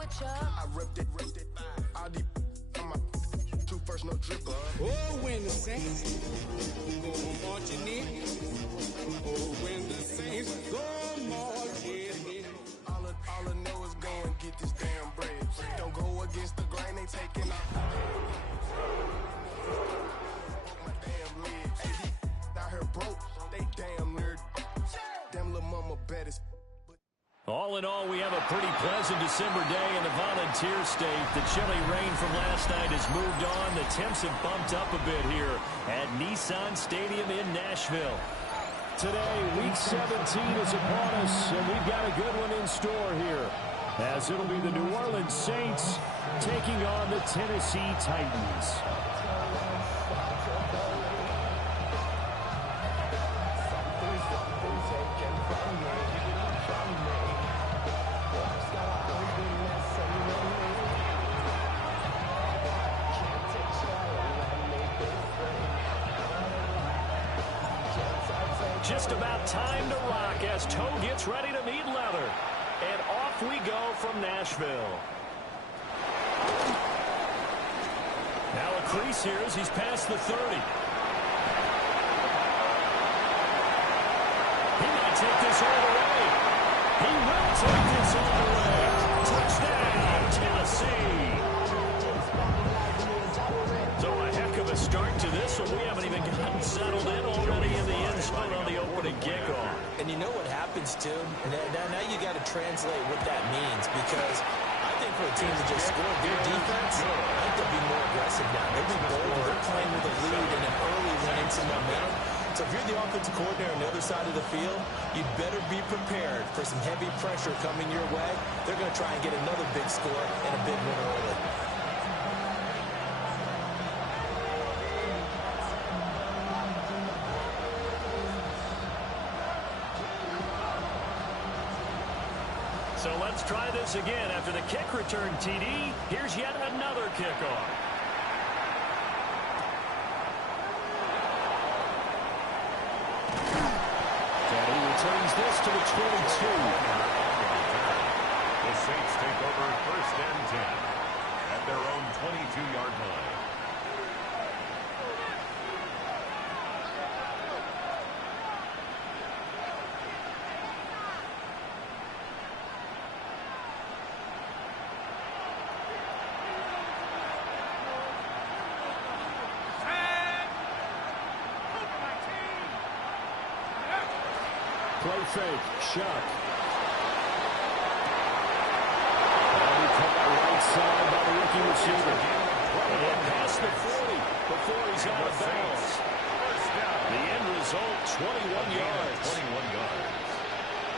I ripped it. All these on my two first, no dribble. Oh, when the Saints go marching in. Oh, when the Saints go marching in. All I know is go and get this damn bread. Don't go against the grain, they taking off. My damn legs. Hey, out here broke, they damn nerd. Damn little mama better. All in all, we have a pretty pleasant December day in the Volunteer State. The chilly rain from last night has moved on. The temps have bumped up a bit here at Nissan Stadium in Nashville. Today, Week 17 is upon us, and we've got a good one in store here, as it'll be the New Orleans Saints taking on the Tennessee Titans. Just about time to rock as Toe gets ready to meet leather. And off we go from Nashville. Now a crease here as he's past the 30. He might take this all the way. He will take this all the way. Touchdown, Tennessee. So a heck of a start to this one. We haven't even gotten settled in already in the end zone on the opening kickoff. And you know what happens, too? Now you got to translate what that means, because I think for a team to just score good defense, I think they'll be more aggressive now. They'll be bolder. They're playing with a lead and an early run into momentum. So if you're the offensive coordinator on the other side of the field, you'd better be prepared for some heavy pressure coming your way. They're going to try and get another big score and a big win early. So let's try this again. After the kick return TD, here's yet another kickoff. And he returns this to the 22. The Saints take over 1st and 10 at their own 22-yard line. Play fake, Shock. And he caught right side by the rookie receiver. And past the 40 before he's out of bounds. The end result, 21 yards. 21 yards.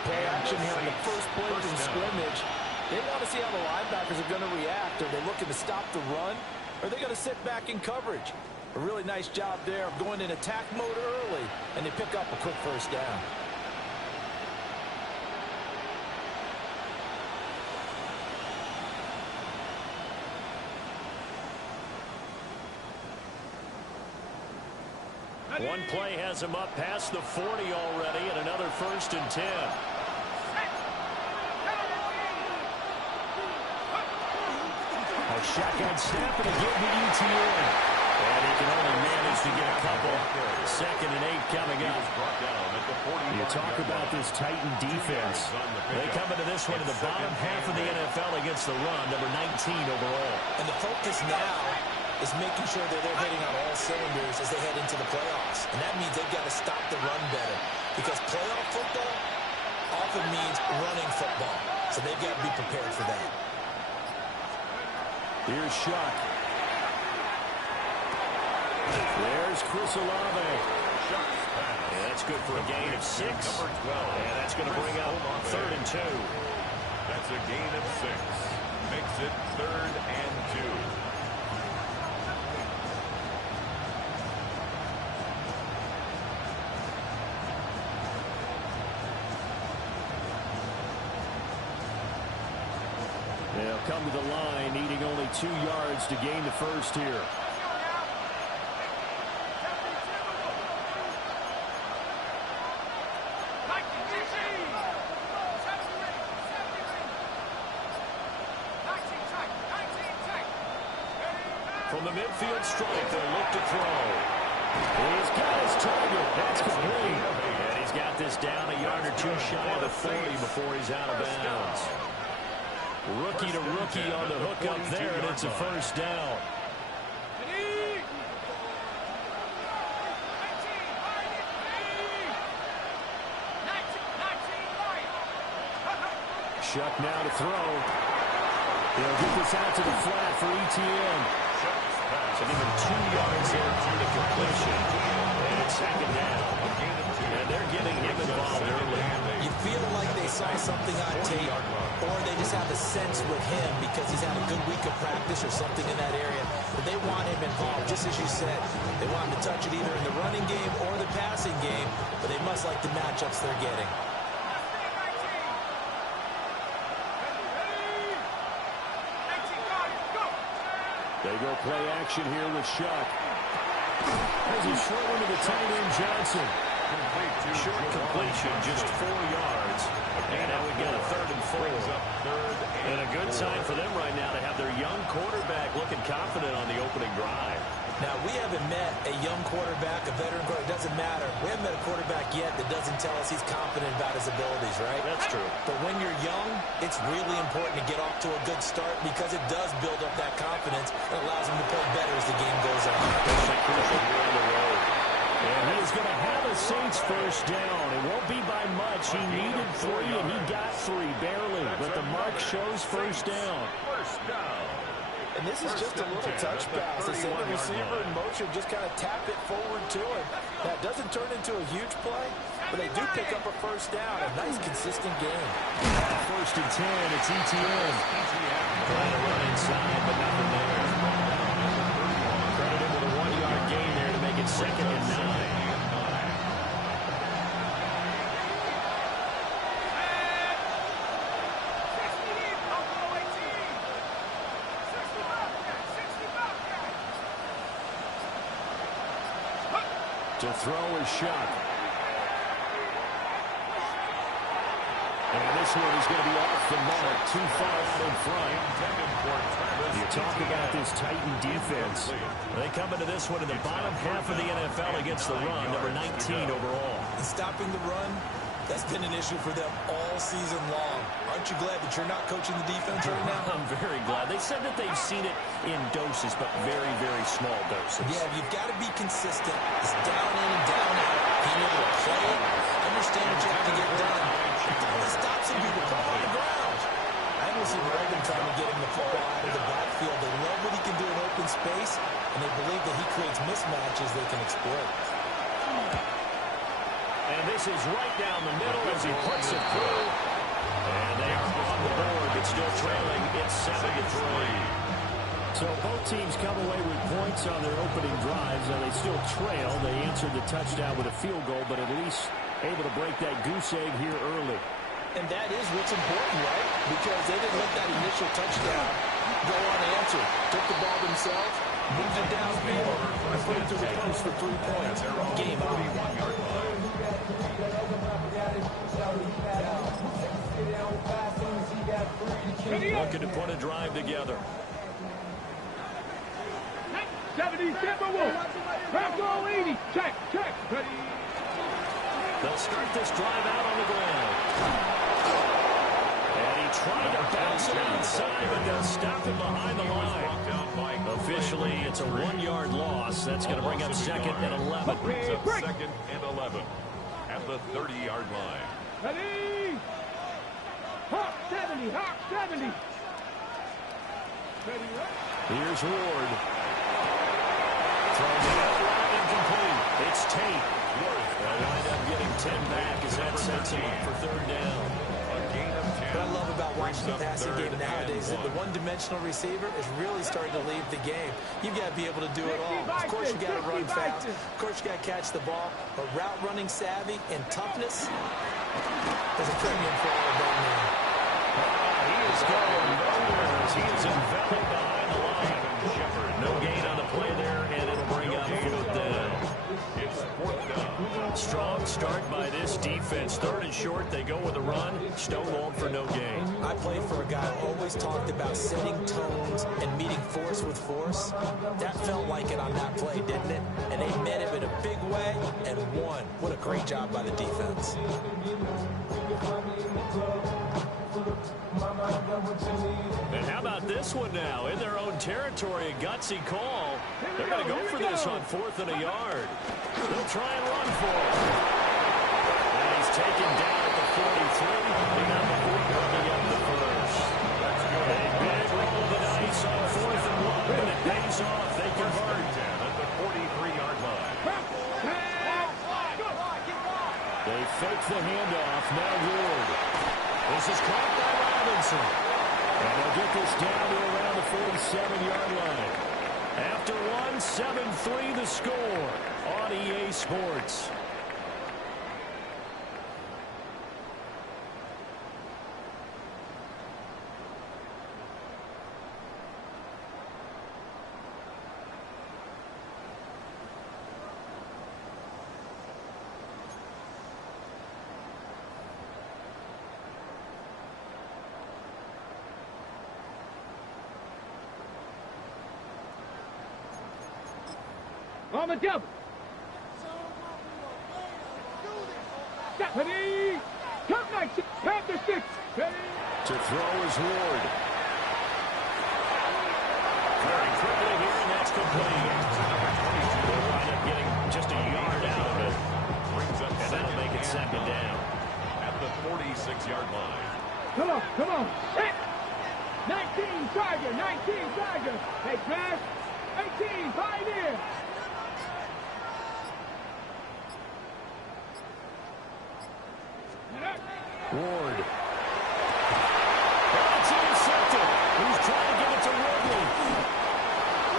Play action here on the first play from scrimmage. They want to see how the linebackers are going to react. Are they looking to stop the run? Or are they going to sit back in coverage? A really nice job there of going in attack mode early, and they pick up a quick first down. One play has him up past the 40 already, and another 1st and 10. A shotgun snap and again the ETN. And he can only manage to get a couple. 2nd and 8 coming up. You talk about this Titan defense. They come into this one in the bottom half of the NFL against the run, number 19 overall. And the focus now is making sure that they're hitting on all cylinders as they head into the playoffs. And that means they've got to stop the run better, because playoff football often means running football. So they've got to be prepared for that. Here's Shock. There's Chris Olave. And that's good for a gain of 6. Number 12. And that's going to bring up 3rd and 2. That's a gain of 6. Makes it 3rd and 2. They'll come to the line, needing only 2 yards to gain the first here. From the midfield stripe, they'll look to throw. He's got his target. That's complete. And he's got this down a yard or two shy of the 40 before he's out of bounds. Rookie to rookie on the hook up there, and it's a first down. Shuck now to throw. He'll get this out to the flat for ETN. So even 2 yards there through the completion. And it's second down. And they're getting him involved early. You feel like they saw something on tape, or they just have a sense with him because he's had a good week of practice or something in that area. But they want him involved, just as you said. They want him to touch it either in the running game or the passing game, but they must like the matchups they're getting. They go play action here with Shuck. There's a short one to the tight end, Johnson. Short completion, just 4 yards. And now we got a 3rd and 4. And a good sign for them right now to have their young quarterback looking confident on the opening drive. Now, we haven't met a young quarterback, a veteran quarterback. It doesn't matter. We haven't met a quarterback yet that doesn't tell us he's confident about his abilities, right? That's true. But when you're young, it's really important to get off to a good start because it does build up that confidence and allows him to play better as the game goes on. And he is going to have a Saints first down. It won't be by much. He needed 3, and he got 3, barely. But the mark shows first down. And this is just a little touch pass. They send the receiver in motion, just kind of tap it forward to him. That doesn't turn into a huge play, but they do pick up a first down. A nice, consistent game. First and 10, it's ETN. Trying to run inside, but nothing there. Credit him with a 1-yard gain there to make it 2nd and 9. To throw is Shuck. And this one is going to be off the mark, too far out in front. You talk about this Titan defense. They come into this one in the bottom half of the NFL against the run, number 19 overall. And stopping the run, that's been an issue for them all season long. Aren't you glad that you're not coaching the defense right now? I'm very glad. They said that they've seen it in doses, but very, very small doses. Yeah, you've got to be consistent. It's down in and down out. Being able to play it, understand what you have to get done. It stops some people from on the ground. I haven't seen Reagan trying to get him the football out of the backfield. They love what he can do in open space, and they believe that he creates mismatches they can exploit. And this is right down the middle as he puts it through. And they are on the board, but still trailing. It's 7-3. So both teams come away with points on their opening drives. Now they still trail. They answered the touchdown with a field goal, but at least able to break that goose egg here early. And that is what's important, right? Because they didn't let that initial touchdown go unanswered. Took the ball themselves, moved it downfield, and put it to the post for 3 points. Game on. Looking to put a drive together. 70, Timberwolves. Back goal 80. Check. Ready. They'll start this drive out on the ground. And he tried to bounce it outside, but they'll stop him behind the line. Officially, it's a 1-yard loss. That's going to bring up 2nd and 11. Brings up 2nd and 11 at the 30-yard line. Ready. Hawk 70. Hawk 70. Ready, right? Here's Ward. Thrown out incomplete. It's Tate. They'll wind up getting 10 back as that sets him up for 3rd down. What I love about watching the passing game nowadays is that the one-dimensional receiver is really starting to leave the game. You've got to be able to do it all. Of course, you got to run fast. Of course, you got to catch the ball. But route running savvy and toughness, there's a premium for all of that man. He is going nowhere as he is enveloped behind the line. No gain on the play there, and it'll bring up 4th down. It's 4th down. Strong start by this defense. 3rd and short, they go with a run. Stonewalled for no gain. I played for a guy who always talked about setting tones and meeting force with force. That felt like it on that play, didn't it? And they met him in a big way and won. What a great job by the defense. And how about this one now? In their own territory, a gutsy call. They're going to go for this on 4th and a yard. They'll try and run for it. And he's taken down at the 43. They got the 40 coming up the first. A big roll of the dice on 4th and 1, and it pays off. They convert. At the 43-yard line. They fake the handoff. Now Ward. This is caught by Robinson. And they'll get this down to around the 47-yard line. After 7-3 the score on EA Sports. On the double. Ready. Come next. Panther 6. Ready. To throw is Ward. Very quickly here, and that's complete. They'll wind up getting just a yard out of it. And that'll make it 2nd down. At the 46-yard line. Come on, come on. Hit. 19 Tiger, 19 Tiger. Hey, pass. 18 Pioneer. Ward. It's intercepted. He's trying to get it to Ridley.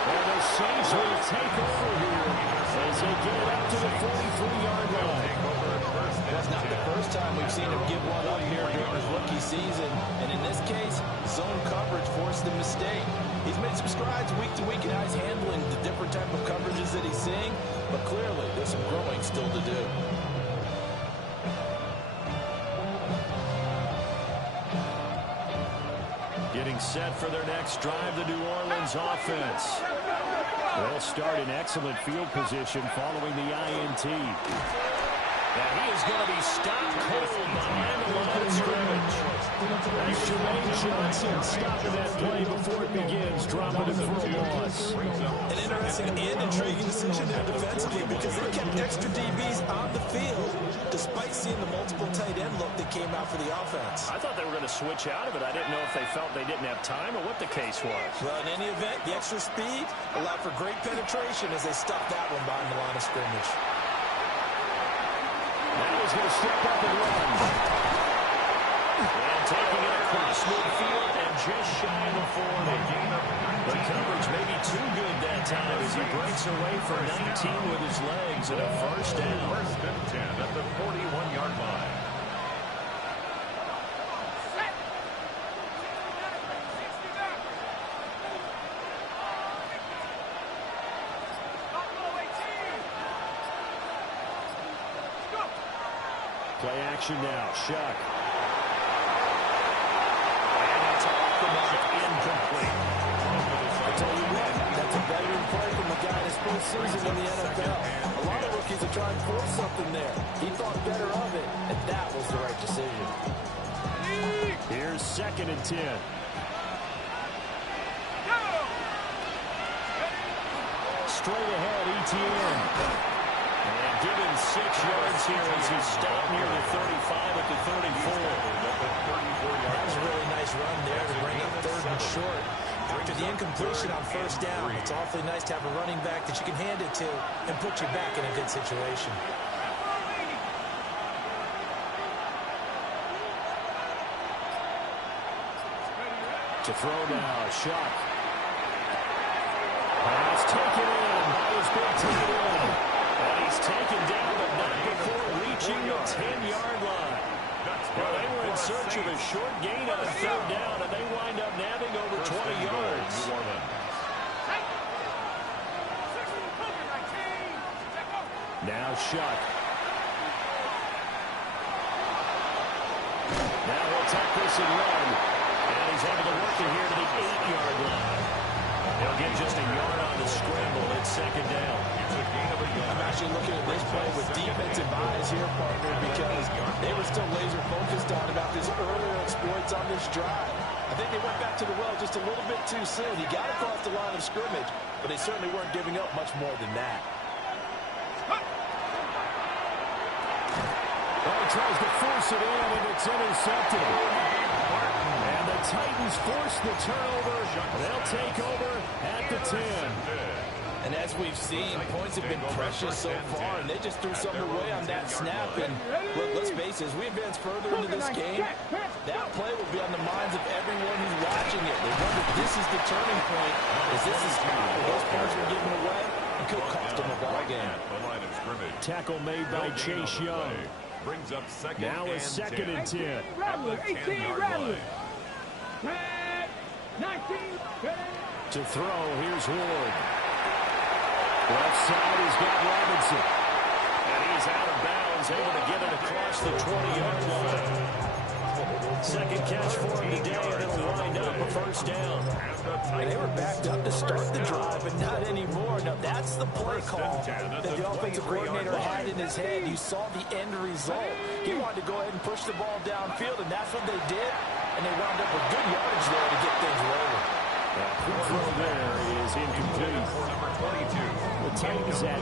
And the Saints will take over here as they get it out to the 43-yard line. That's not the first time we've seen him give one up here during his rookie season. And in this case, zone coverage forced the mistake. He's made some strides week to week in how he's handling the different type of coverages that he's seeing. But clearly, there's some growing still to do. Getting set for their next drive, the New Orleans offense. They'll start in excellent field position following the INT. And he is going to be stopped cold behind the line of scrimmage. That's Jermaine Johnson stopping that play before it begins, dropping it for a loss. An interesting and intriguing decision there defensively because they kept extra DBs on the field despite seeing the multiple tight end look that came out for the offense. I thought they were going to switch out of it. I didn't know if they felt they didn't have time or what the case was. Well, in any event, the extra speed allowed for great penetration as they stuffed that one behind the line of scrimmage. Now he's going to step up and run. And taking it across midfield and just shy of the 40. The coverage may be too good that time as he breaks away for 19 with his legs and a first down. 1st and 10 at the 41-yard line. Play action now. Shuck. And it's off the mark, incomplete. I tell you what, that's a veteran play from a guy in his first season in the NFL. A lot of rookies are trying to force something there. He thought better of it, and that was the right decision. Here's 2nd and 10. Straight ahead, ETN. And given 6 yards here as he stopped near the 35 at the 34. That was a really nice run there to bring up 3rd and short. After the incompletion on 1st down, it's awfully nice to have a running back that you can hand it to and put you back in a good situation. To throw now, Shuck. Pass taken in by his big tight end. And he's taken down, but not before reaching the 10-yard line. Well, they were in search of a short gain on a 3rd down, and they wind up nabbing over 20 yards. Now Shuck. protect this and run. And he's able to work it here to the 8-yard line. They'll get just a yard on the scramble. It's second down. I'm actually looking at this play with defensive eyes here, partner, because they were still laser focused on about this earlier exploits on this drive. I think they went back to the well just a little bit too soon. He got across the line of scrimmage, but they certainly weren't giving up much more than that. Oh, he tries to force it in, and it's intercepted. And the Titans force the turnover. They'll take over at the 10. And as we've seen, points have been precious so far, and they just threw something away on that snap. And look, let's face it, as we advance further into this game, that play will be on the minds of everyone who's watching it. They wonder if this is the turning point. Is this a spot where those points were given away? It could cost them a ball game. Tackle made by Chase Young. Brings up second now a second and 10. 18 Rattler. 19. To throw, here's Ward. Left side, he's got Robinson. And he's out of bounds, able to get it across the 20-yard line. Second catch for him today, and it'll wind up a first down. And they were backed up to start the drive, but not anymore. Now, that's the play call that the offensive coordinator had in his head. You saw the end result. He wanted to go ahead and push the ball downfield, and that's what they did. And they wound up with good yardage there to get things rolling. That throw there is incomplete. The Titans at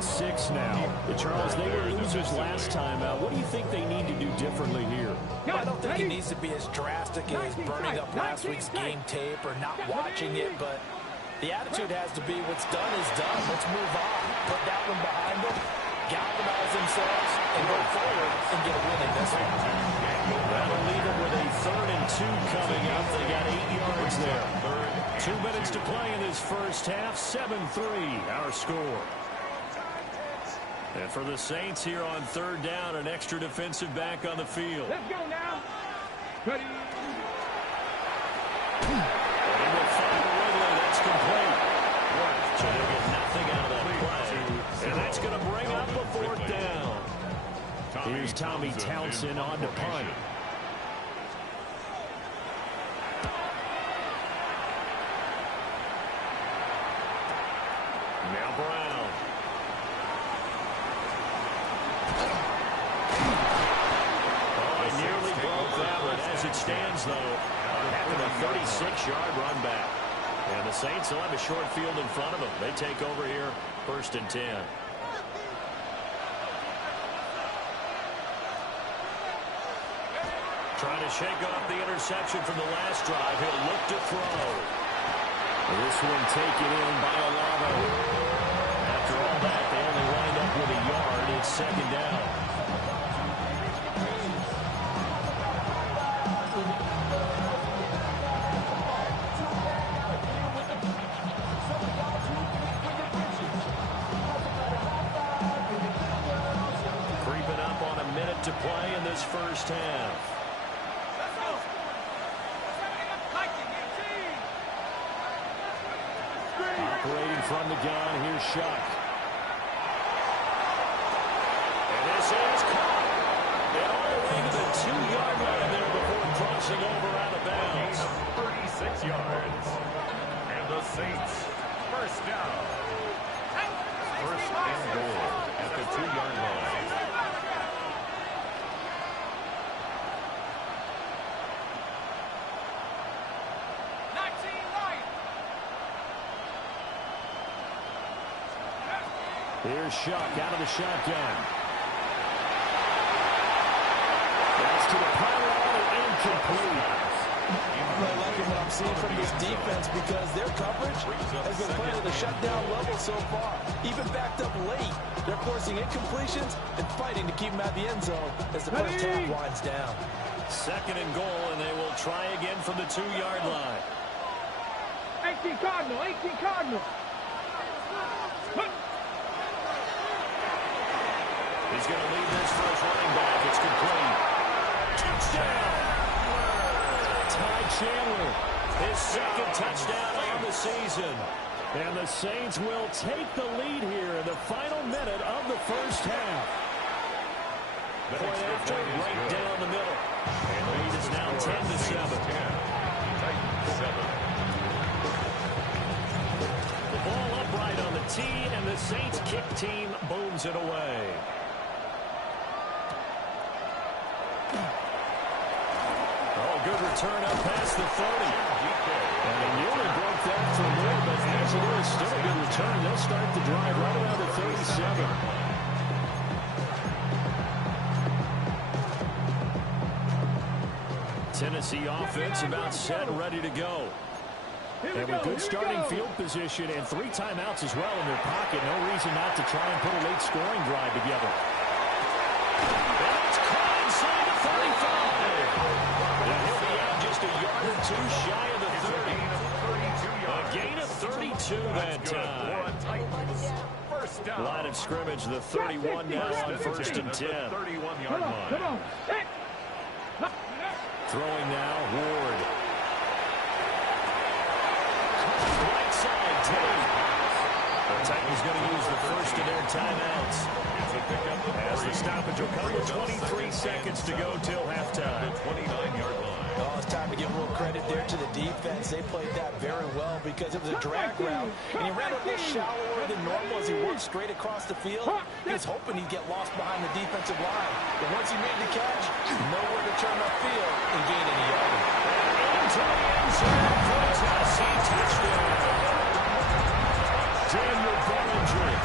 9-6 now. Charles, they were losers last time out. What do you think they need to do differently here? I don't think it needs to be as drastic as burning up last week's game tape or not watching it, but the attitude has to be what's done is done. Let's move on. Put that one behind them, galvanize themselves, and go forward and get a win in this one. That'll leave them with a 3rd and 2 coming up. They got 8 yards there. 2 minutes to play in this first half. 7-3 our score. And for the Saints here on 3rd down, an extra defensive back on the field. Let's go now. Ready. And with Father Ridley, that's complete. So they'll get nothing out of that play. And that's going to bring up a 4th down. Here's Tommy Townsend on to punt. Now Brown. Oh, I nearly broke that one. As it stands, though, having a 36-yard run back. And the Saints will have a short field in front of them. They take over here, 1st and 10. Trying to shake off the interception from the last drive. He'll look to throw. This one taken in by Olave. After all that, they only wind up with a yard. It's 2nd down. Creeping up on a minute to play in this first half. Operating from the gun, here's Shuck. And this is caught. And all the way to the 2-yard line there before crossing over out of bounds. 36 yards. And the Saints, 1st down. 1st and goal at the 2-yard line. Here's Shuck out of the shotgun. That's to the pylon and incomplete. I'm liking what I'm seeing from this defense because their coverage has been playing at a shutdown level so far. Even backed up late, they're forcing incompletions and fighting to keep them at the end zone as the first half winds down. 2nd and goal, and they will try again from the 2-yard line. 18 Cardinal. 18 Cardinal. He's going to lead this for his running back. It's complete. Touchdown! Ty Chandler, his 2nd touchdown on the season. And the Saints will take the lead here in the final minute of the first half. Point after, right down the middle. And the lead is now 10-7. Titans 7. The ball upright on the tee, and the Saints kick team booms it away. Oh, good return up past the 30. And he nearly broke that for more, but as it is, still a good return. They'll start the drive right around the 37. Tennessee offense about set and ready to go. And with good starting field position and 3 timeouts as well in their pocket, no reason not to try and put a late scoring drive together. And it's caught inside the 35. And he'll be out just a yard or 2 shy of the 30. A gain of 32 that time. First down. Line of scrimmage, the 31 now on 1st and 10. 31-yard line. Come on. Hey. Throwing now, Ward. Right side, Tate. The Titans going to use the first of their timeouts. As the stoppage will come with 23 seconds to go till halftime. The 29-yard line. Oh, it's time to give a little credit there to the defense. They played that very well because it was a drag route, and he ran a little shallower than normal as he worked straight across the field. He was hoping he'd get lost behind the defensive line, but once he made the catch, nowhere to turn upfield and gain any yardage. Into the end zone for a Tennessee touchdown. Daniel Bellinger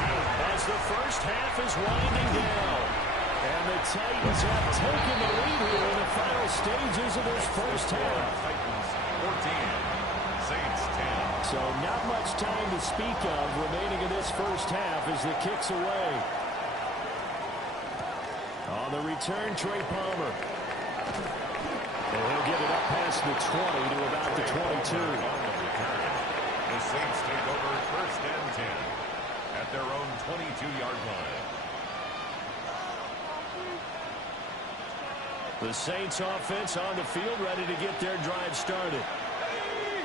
as the first half is winding down. And the Titans have taken the lead here in the final stages of this first half. Titans 14, Saints 10. So not much time to speak of remaining in this first half as the kick's away. On the return, Trey Palmer. And he'll get it up past the 20 to about the 22. The Saints take over 1st and 10 at their own 22-yard line. The Saints offense on the field ready to get their drive started.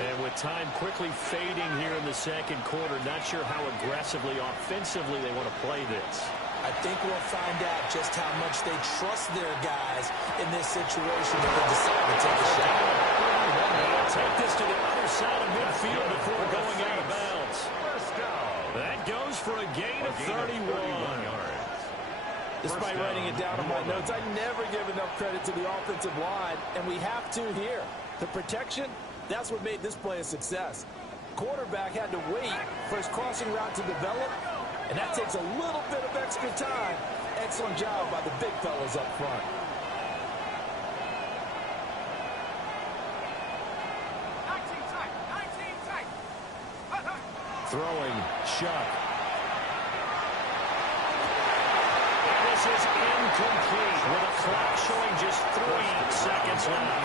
And with time quickly fading here in the second quarter, not sure how aggressively, offensively they want to play this. I think we'll find out just how much they trust their guys in this situation if they decide to take a shot. They'll take this to the other side of midfield before going out of bounds. First down. That goes for a gain of 31 yards. Despite writing it down in my notes, I never give enough credit to the offensive line, and we have to here. The protection, that's what made this play a success. Quarterback had to wait for his crossing route to develop, and that takes a little bit of extra time. Excellent job by the big fellas up front. Throwing, Shuck. And this is incomplete with a clock showing just 3 seconds left.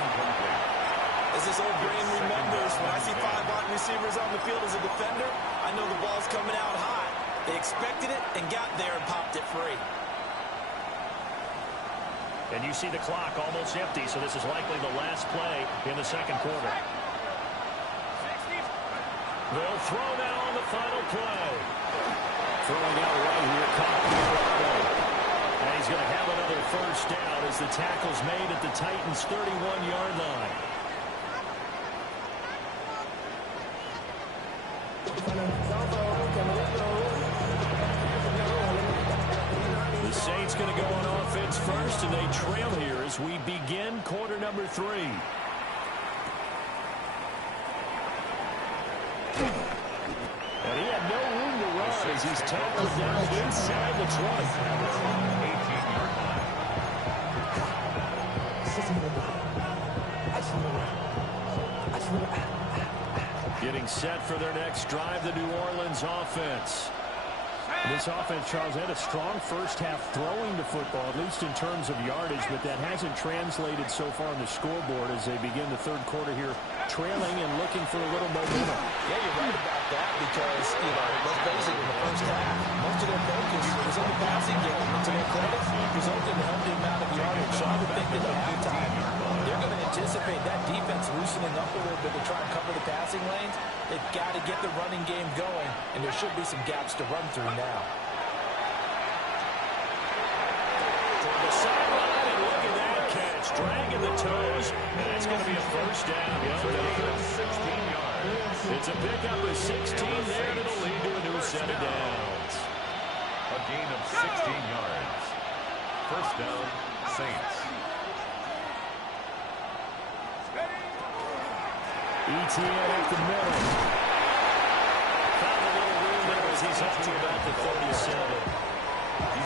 As this old brain remembers, when I see 5 wide receivers on the field as a defender, I know the ball's coming out hot. They expected it and got there and popped it free. And you see the clock almost empty, so this is likely the last play in the second quarter. They'll throw now on the final play. Throwing out right here, Colorado. And he's going to have another first down as the tackle's made at the Titans' 31-yard line. The Saints going to go on offense first, and they trail here as we begin quarter number 3. And he had no room to run as he's tackled down inside the 20. 18-yard line. Getting set for their next drive, the New Orleans offense. This offense, Charles, had a strong first half throwing the football, at least in terms of yardage, but that hasn't translated so far on the scoreboard as they begin the third quarter here, trailing and looking for a little momentum. Yeah, you're right about that because, let's face it, in the first half, most of their focus was on the passing game. And to their credit, resulted in a healthy amount of yardage. So I would think that at halftime, they're going to anticipate that defense loosening up a little bit to try and cover the passing lanes. They've got to get the running game going, and there should be some gaps to run through now. To the sideline, and look at that catch. Dragging the toes, and that's going to be a first down. It's a gain of 16 yards. It's a pickup of 16 there, and it'll lead to a new set of downs. A gain of 16 yards. First down, Saints. ETN at the middle. Found a little room there as he's up to about the 37.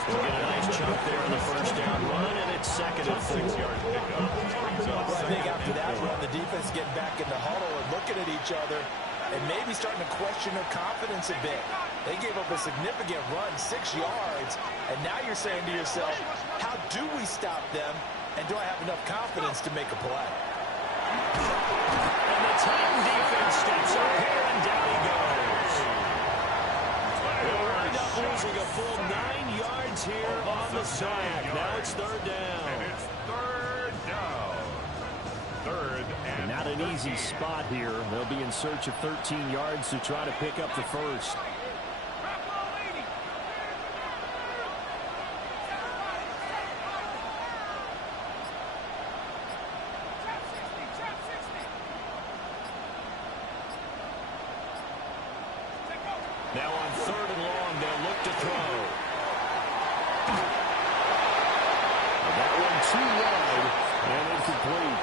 He'll get a nice chunk there on the first down run, and it's second and 4. 6-yard pickup. Brings up Well, I think second after and that 4. run, the defense getting back in the huddle and looking at each other and maybe starting to question their confidence a bit. They gave up a significant run, 6 yards, and now you're saying to yourself, how do we stop them, and do I have enough confidence to make a play? And the Titan defense steps up here, and down he goes. They'll wind up losing a full 9 yards here on the sack. Now it's third down. And it's third down. Third and Not an easy spot here. They'll be in search of 13 yards to try to pick up the first. Now on third and long, they'll look to throw. That one too wide and incomplete.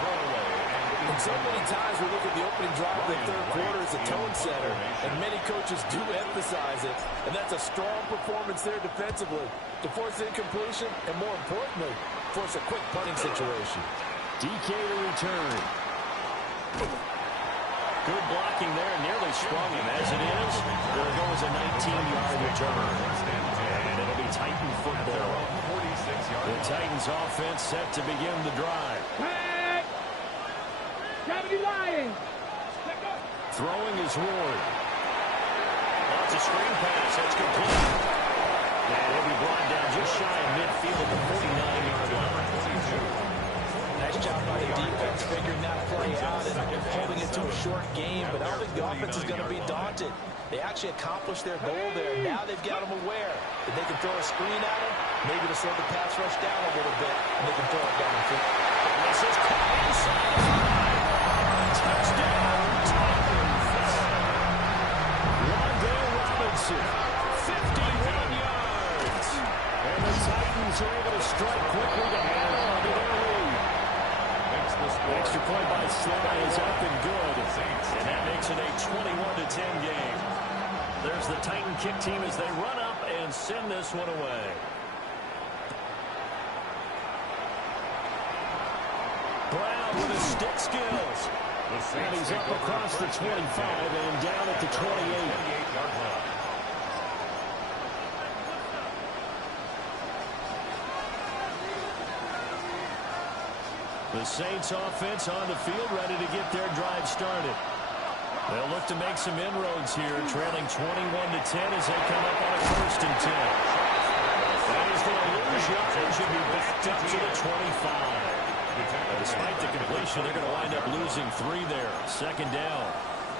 And so many times we look at the opening drive of the third quarter as a tone setter, and many coaches do emphasize it, and that's a strong performance there defensively to force incompletion and, more importantly, force a quick punting situation. DK to return. Good blocking there, nearly sprung him. As it is, there goes a 19-yard return. And it'll be Titan football. 46 yards. The Titans offense set to begin the drive. Pack! 70 Lions! Throwing is Ward. That's a screen pass. That's complete. And he'll be brought down just shy of midfield at the 49-yard line. Nice job by the defense figuring that play out and holding it to a short game, but I don't think the offense is going to be daunted. They actually accomplished their goal there. Now they've got them aware that they can throw a screen at them, maybe to slow the pass rush down a little bit, and they can throw it downfield. This is caught inside the 5. Touchdown, Titans. Wandale Robinson, 51 yards. And the Titans are able to strike quickly to add on to their lead. Extra point by Sly is up and good. And that makes it a 21-10 game. There's the Titan kick team as they run up and send this one away. Brown with his stick skills. And he's up across the 25 and down at the 28-yard line. The Saints offense on the field ready to get their drive started. They'll look to make some inroads here, trailing 21-10 as they come up on a 1st and 10. That is going to lose yardage and be backed up to the 25. Despite the completion, they're going to wind up losing 3 there. 2nd down.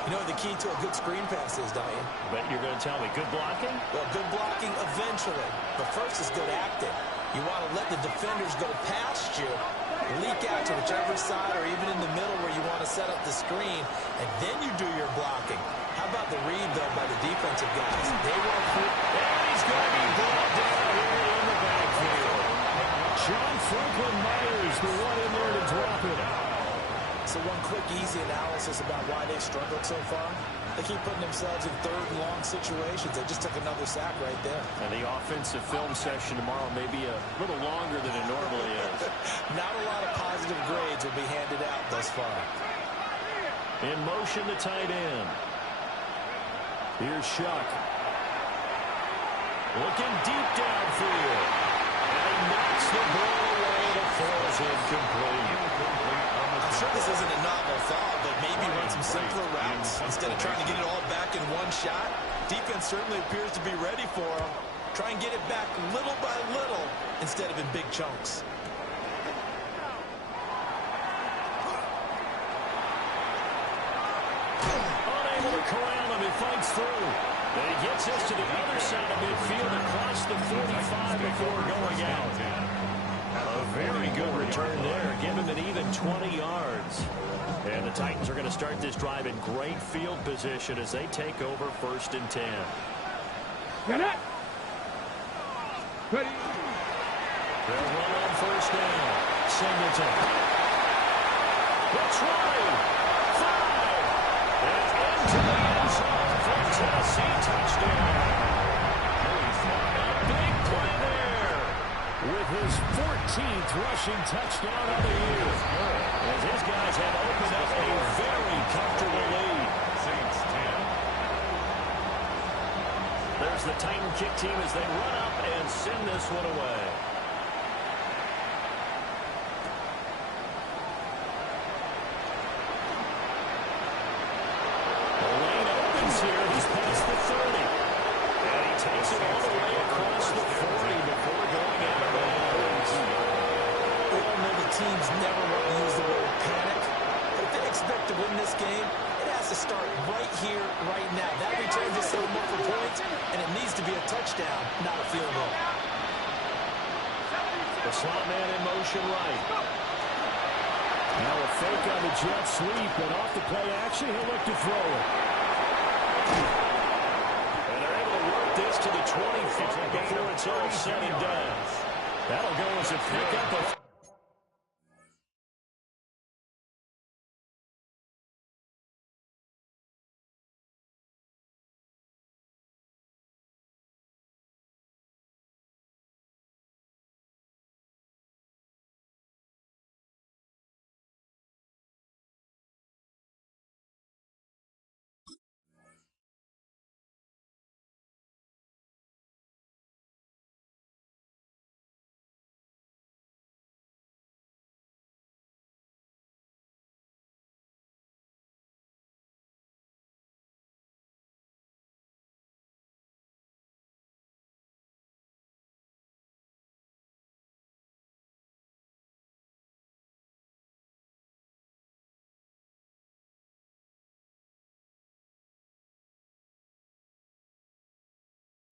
You know what the key to a good screen pass is, don't you? Bet you're going to tell me good blocking? Well, good blocking eventually, but first is good acting. You want to let the defenders go past you, leak out to whichever side or even in the middle where you want to set up the screen, and then you do your blocking. How about the read, though, by the defensive guys? They went through. And he's going to be brought down here in the backfield. John Franklin Myers, the one in there to drop it. So one quick, easy analysis about why they struggled so far. They keep putting themselves in 3rd and long situations. They just took another sack right there. And the offensive film session tomorrow may be a little longer than it normally is. Not a lot of positive grades will be handed out thus far. In motion, the tight end. Here's Shuck. Looking deep downfield. And he knocks the ball away. The throw is incomplete. I'm sure this isn't a novel thought, but maybe run some simpler routes instead of trying to get it all back in one shot. Defense certainly appears to be ready for him. Try and get it back little by little instead of in big chunks. Unable to corral him, he fights through. And he gets us to the other side of midfield across the 45 before going out. A Very good return there. Give him an even 20 yards. And the Titans are going to start this drive in great field position as they take over 1st and 10. Get it. Ready. They'll run on 1st down. Singleton. That's right. 5. And into the end zone for a Tennessee touchdown. A big play there with his 14th rushing touchdown of the year. As his guys have opened up a very comfortable lead. Saints 10. There's the Titan kick team as they run up and send this one away. The lane opens here. He's past the 30. And he takes it all the way across the 40 before going out of bounds. We all know the teams never want to use the word panic, but if they expect to win this game, it has to start right here, right now. That return just set them up for points, and it needs to be a touchdown, not a field goal. The slot man in motion right. Now a fake on the jet sweep, and off the play action, he'll look to throw it. And they're able to work this to the 25 before it's all said and done. That'll go as a pickup of...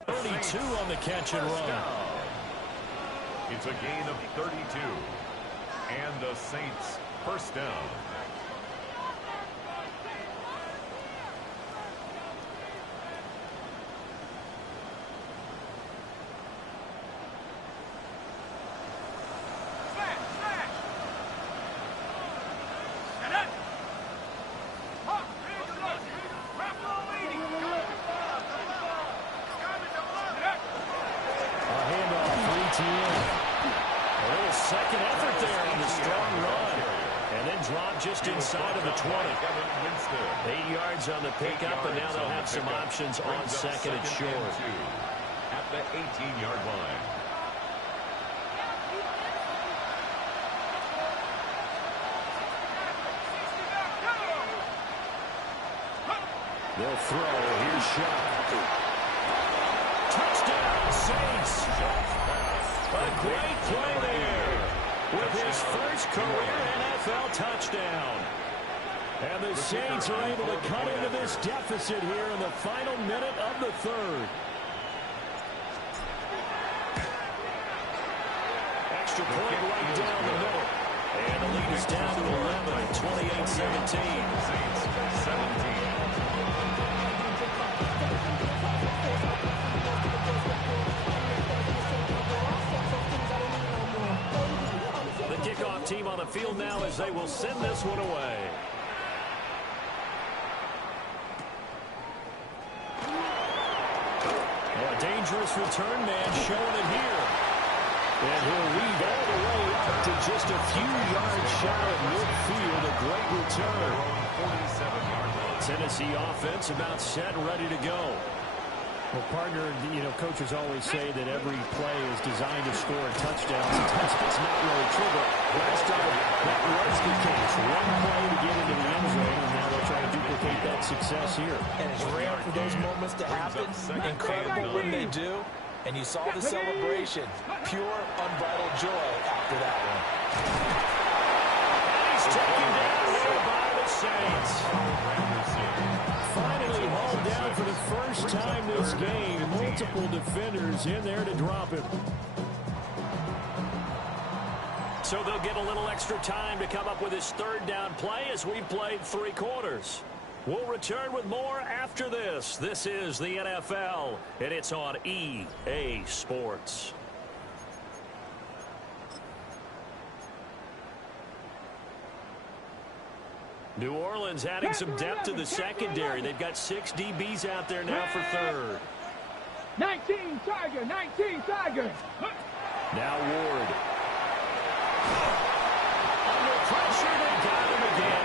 .32 on the catch and run. It's a gain of 32. And the Saints 1st down. Just inside of the 20. 8 yards on the pickup, and now they'll have some options on 2nd and short. At the 18-yard line. They'll throw. Here's Shuck. Touchdown, Saints. A great play there with his first career NFL touchdown. And the Saints are able to cut into this deficit here in the final minute of the 3rd. Extra point right down the middle. And the lead is down to 11, 28-17. Saints 17. The kickoff team on the field now as they will send this one away. A dangerous return man showing it here. And he'll lead all the way up to just a few yards shy of midfield. A great return. 47-yard line. Tennessee offense about set, ready to go. Well, partner, you know, coaches always say that every play is designed to score a touchdown. Sometimes it's not really true, but last time that was the case. One play to get into the end zone, and now they'll try to duplicate that success here. And it's rare for those moments to happen. Incredible when they do. And you saw the celebration. Pure, unbridled joy after that one. And he's taken down there by the Saints. Finally hauled down for the first time this game. Multiple defenders in there to drop him. So they'll get a little extra time to come up with his third down play as we've played 3 quarters. We'll return with more after this. This is the NFL, and it's on EA Sports. New Orleans adding some depth to the secondary. They've got 6 DBs out there now for third. 19 Tiger, 19 Tiger. Now Ward. Under pressure, they got him again.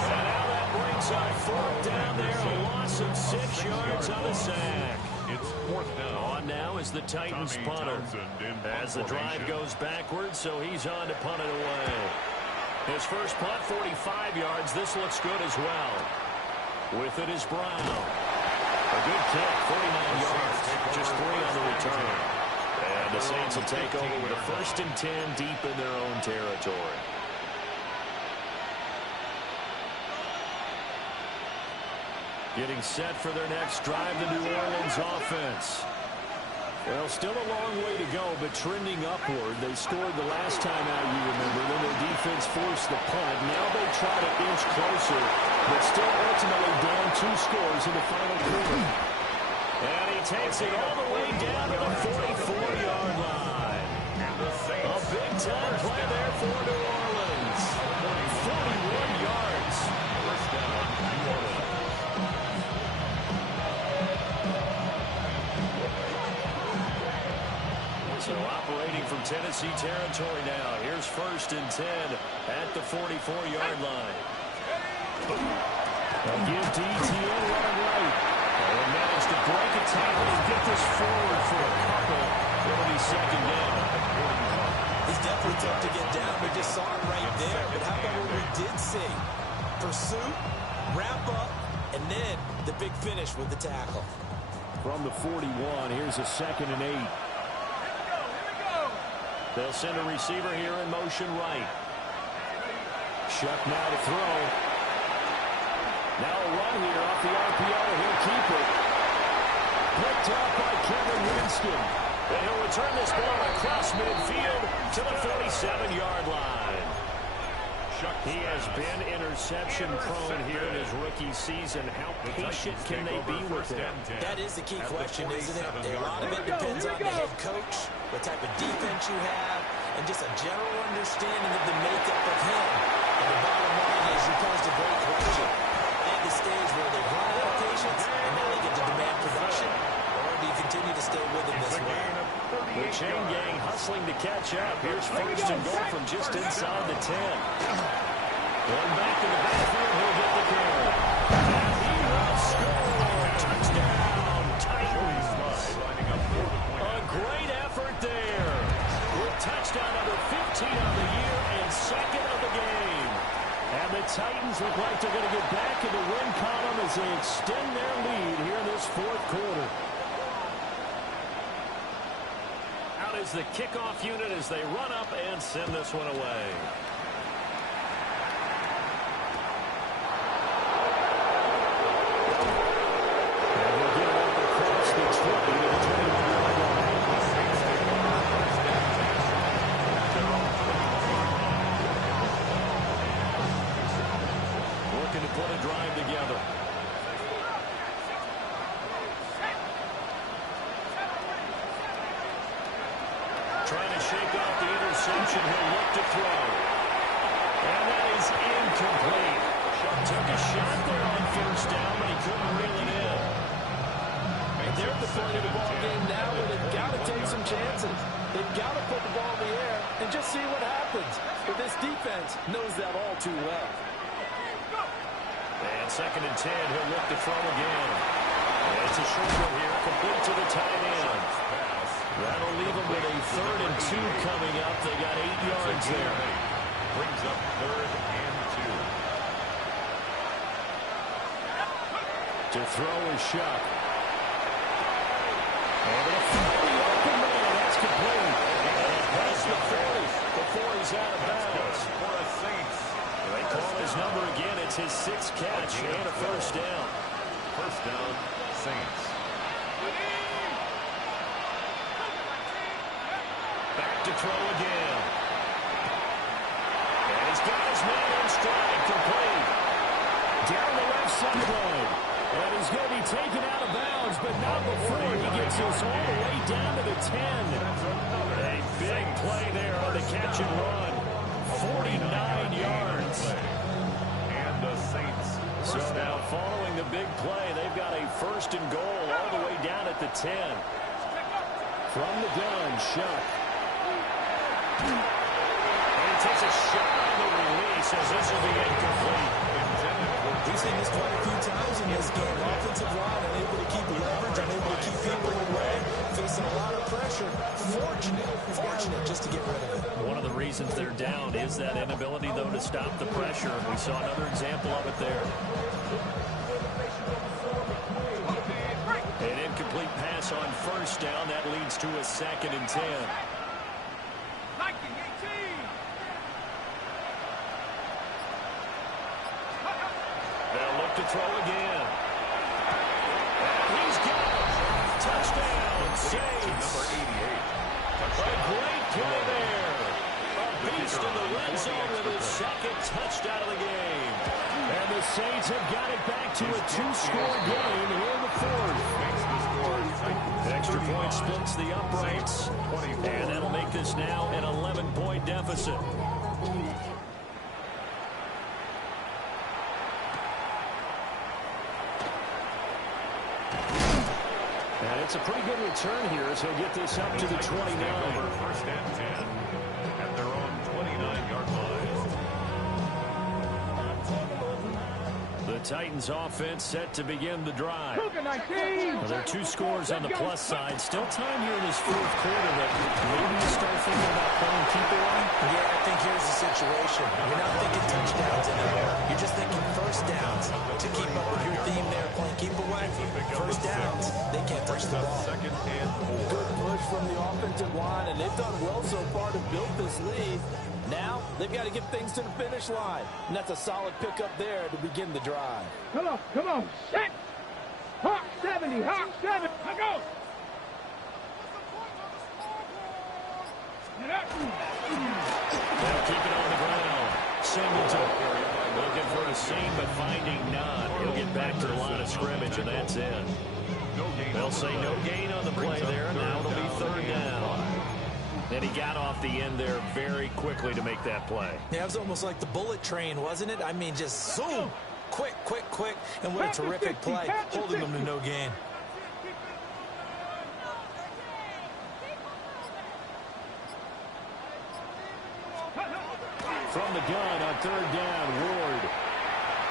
And now that brings up 4th down there, a loss of 6 yards on the sack. It's 4th down. On now is the Titans punter. As the drive goes backwards, so he's on to punt it away. His first punt, 45 yards. This looks good as well. With it is Brown. A good kick, 49 yards. Just 3 on the return. And the Saints will take over with a 1st and 10 deep in their own territory. Getting set for their next drive, the New Orleans offense. Well, still a long way to go, but trending upward. They scored the last time out, you remember. Then their defense forced the punt. Now they try to inch closer, but still ultimately down 2 scores in the final quarter. And he takes it all the way down to the 44-yard line. A big-time play there for New Orleans. 41 yards. First down, New Orleans. So operating from Tennessee territory now. Here's 1st and 10 at the 44-yard line. They'll give to ETN running right. They'll manage to break a tackle and get this forward for a couple. It'll be 2nd down. It's definitely tough to get down. We just saw it right there. But how about what we did see? Pursuit, wrap up, and then the big finish with the tackle. From the 41, here's a 2nd and 8. They'll send a receiver here in motion right. Shuck now to throw. Now a run here off the RPO. He'll keep it. Picked up by Kevin Winston. And he'll return this ball across midfield to the 47-yard line. He has been interception-prone here in his rookie season. How patient can they be with him? That is the key question, isn't it? A lot of it depends on the head coach, what type of defense you have, and just a general understanding of the makeup of him. And the bottom line is you posed a great question. At the stage where they've run out of patience, and now they get to demand production, or do you continue to stay with him this way? The chain gang hustling to catch up. Here's 1st and goal from just inside the 10. Going back to the backfield, he'll get the carry. And he will score. Touchdown, Titans. A great effort there. With touchdown number 15 on the year and 2nd of the game. And the Titans look like they're going to get back in the win column as they extend their lead here in this 4th quarter. Out is the kickoff unit as they run up and send this one away. And we'll get it up across the 20 to the 21-yard line. Looking to put a drive together. Trying to shake off the interception. He'll look to throw. And that is incomplete. Took a shot there on 1st down, but he couldn't reel it in. And they're at the point of the ball game now where they've got to take some chances. They've got to put the ball in the air and just see what happens. But this defense knows that all too well. And 2nd and 10, he'll look to throw again. And it's a short one here, complete to the tight end. That'll leave them with a 3rd and 2 coming up. They got 8 yards there. Brings up 3rd and 2. To throw is Shuck. Over to the open man. That's complete. And past the 40 before he's out of bounds. For a Saints. They call his number again. It's his 6th catch and a 1st down. 1st down, Saints. Back to throw again. And he's got his man in stride, complete. Down the left sideline. And he's going to be taken out of bounds, but not before he gets us all the way down to the 10. A big play there on the catch and run. 49 yards. And the Saints. So now following the big play, they've got a first and goal all the way down at the 10. From the gun, Shuck. And he takes a shot on the release as this will be incomplete. We've seen this quite a few times in this game. Offensive line unable to keep leverage, unable to keep people away, facing a lot of pressure. Fortunate just to get rid of it. One of the reasons they're down is that inability, though, to stop the pressure. We saw another example of it there. An incomplete pass on first down. That leads to a 2nd and 10. They'll look to throw again. And he's got it. Touchdown, Saints. A great play there. A beast in the red zone with his 2nd touchdown of the game. And the Saints have got it back to a 2-score game here in the 4th. Extra point splits the uprights. And that'll make this now an 11-point deficit. And it's a pretty good return here as he'll get this up to the 29. First and 10 at their own 29-yard line. The Titans offense set to begin the drive. Cougar 19. Well, there are 2 scores on the plus side. Still time here in this 4th quarter that maybe you start thinking about playing keep away. Yeah, I think here's the situation. You're not thinking touchdowns anymore. You're just thinking first downs. To keep up with your theme there, playing keep away. First downs, they can't touch the ball. Second and 4. Good push from the offensive line, and they've done well so far to build this lead. Now, they've got to get things to the finish line. And that's a solid pickup there to begin the drive. Come on, set. Hawk 70, Hawk 7. Let's go. Get up. They'll keep it on the ground. Singleton looking for a seam, but finding none. He'll get back to the line of scrimmage, and that's it. They'll say no gain on the play there. Now it'll be 3rd down. And he got off the end there very quickly to make that play. Yeah, it was almost like the bullet train, wasn't it? I mean, just zoom. Quick. And what a terrific play, holding them to no gain. From the gun on 3rd down, Ward.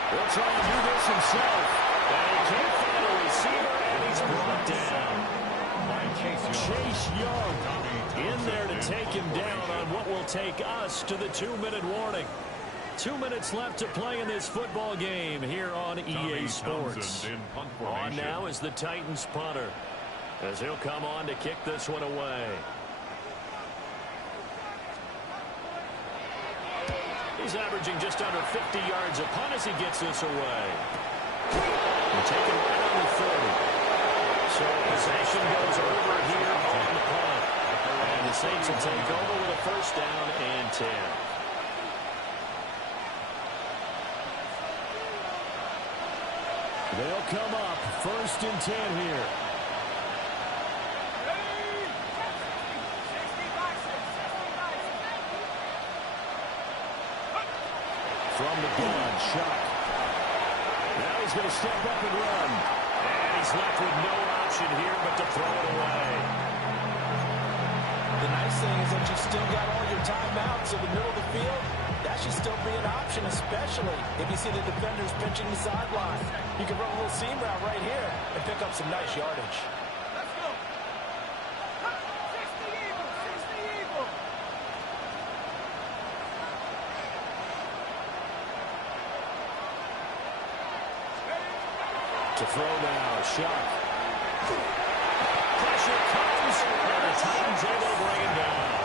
He'll try to do this himself. And he can't find a receiver, and he's brought down. Chase Young In there to take him down on what will take us to the 2-minute warning. 2 minutes left to play in this football game here on EA Sports. On now is the Titans punter, as he'll come on to kick this one away. He's averaging just under 50 yards a punt as he gets this away. And taken right on the 30. So possession goes over here on the punt. And the Saints will take over with a first down and 10. They'll come up 1st and 10 here. From the gun, Shuck. Now he's going to step up and run. And he's left with no option here but to throw it away. The nice thing is that you've still got all your timeouts in the middle of the field. That should still be an option, especially if you see the defenders pinching the sideline. You can run a little seam route right here and pick up some nice yardage. Let's go. 60 Eagles. To throw now, Shuck. Pressure comes, and the Titans able to bring it down.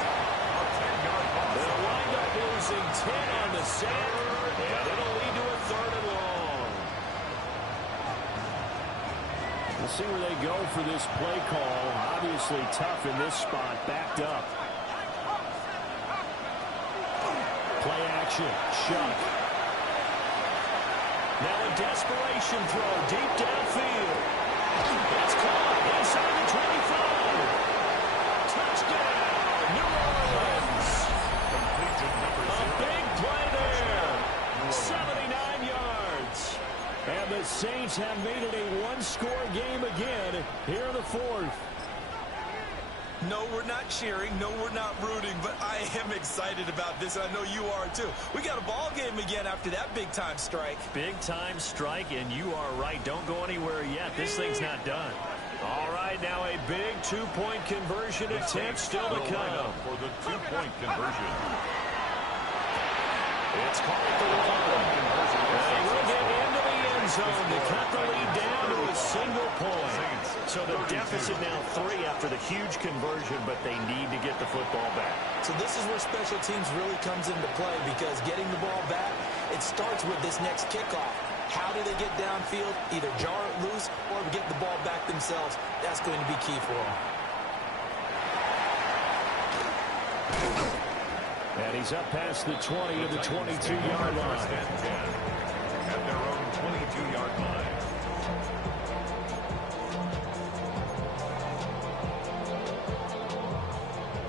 They'll wind up losing 10 on the set, and it'll lead to a 3rd and long. We'll see where they go for this play call. Obviously tough in this spot, backed up. Play action. Shuck. Now a desperation throw deep downfield. It's caught inside the 25. Touchdown, New Orleans. A big play there. 79 yards. And the Saints have made it a one-score game again here in the fourth. No, we're not cheering. No, we're not rooting. But I am excited about this. I know you are, too. We got a ball game again after that big-time strike. Big-time strike, and you are right. Don't go anywhere yet. This thing's not done. All right, now a big two-point conversion attempt still to come. For the two-point conversion. It's called the one. They will get into the end zone to cut the lead down to a single point. So the deficit now 3 after the huge conversion, but they need to get the football back. So this is where special teams really comes into play, because getting the ball back, it starts with this next kickoff. How do they get downfield? Either jar it loose or get the ball back themselves. That's going to be key for them. And he's up past the 20 to the 22-yard line. At their own 22-yard line.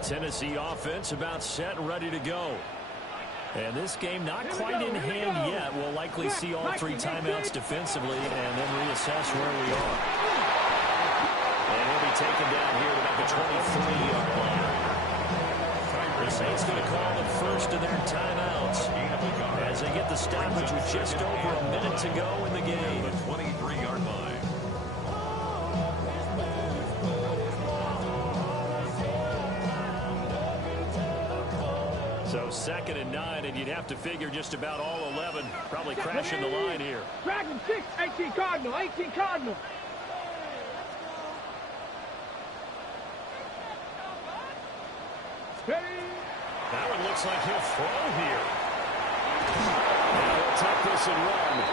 Tennessee offense about set and ready to go. And this game not quite in hand yet. We'll likely see all 3 timeouts defensively and then reassess where we are. And he'll be taken down here at about the 23-yard line. The Saints going to call the first of their timeouts as they get the stoppage with just over a minute to go in the game. The 23-yard line. So 2nd and 9, and you'd have to figure just about all 11 probably crashing the line here. Dragon 6, 18 Cardinal, 18 Cardinal. Ready? That one looks like he'll throw here. Now he'll take this and run.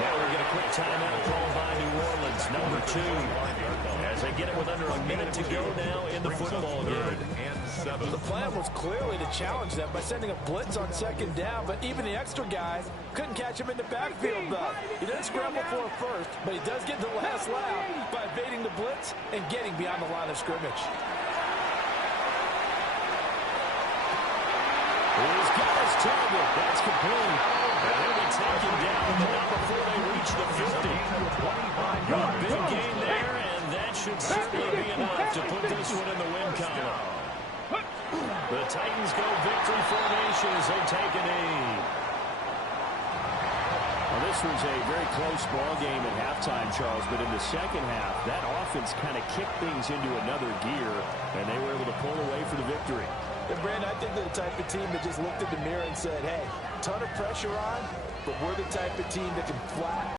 Now we get a quick timeout called by New Orleans, number 2. As they get it with under a minute to go now in the football game. The plan was clearly to challenge them by sending a blitz on 2nd down, but even the extra guys couldn't catch him in the backfield, though. He didn't scramble for a first, but he does get the last lap by evading the blitz and getting beyond the line of scrimmage. He's got his target. That's complete. And they'll be taken down with the number before they reach the 50. A big gain there, and that should certainly be enough to put this one in the win column. The Titans go victory formation as they take a knee. Well, this was a very close ball game at halftime, Charles, but in the second half, that offense kind of kicked things into another gear, and they were able to pull away for the victory. And, Brandon, I think they're the type of team that just looked in the mirror and said, hey, ton of pressure on, but we're the type of team that can flat